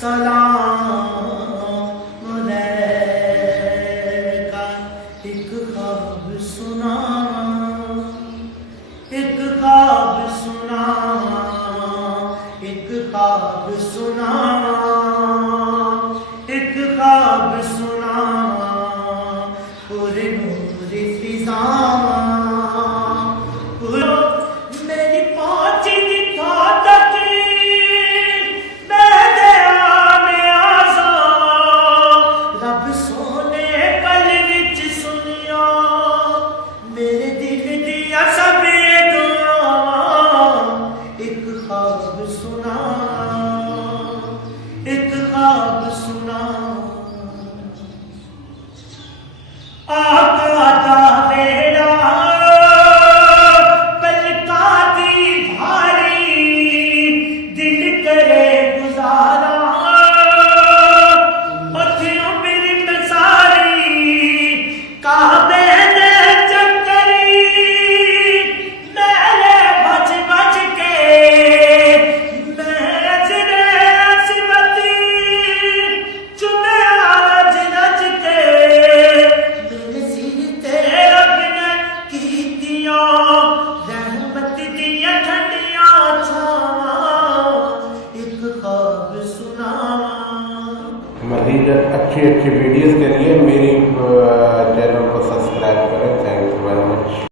सलाम अलैका। एक ख्वाब सुना, एक ख्वाब सुना, एक ख्वाब सुना, एक ख्वाब सुना, पूरे नूर फिजा मेरी पहुंच दिखा तक मेरे आने आजा। रब सोने कल विच सुनिया मेरे दिल दिया सब दुआवां। एक ख्वाब सुना, एक ख्वाब सुना, आका दा वेड़ा पलका दी भारी, दिल करे गुजारा उठियों मेरी मसारी। काबे दे चक्करी मेरे बच बच के, मैं अजरे असमती चुनया रज रज के। मेरे सिर ते रब ने कीतियां रहमत दियां ठंडियां छावां। एक ख्वाब सुना। मज़ीद अच्छी वीडियोस के लिए मेरी चैनल को सब्सक्राइब करें। Thank you very much.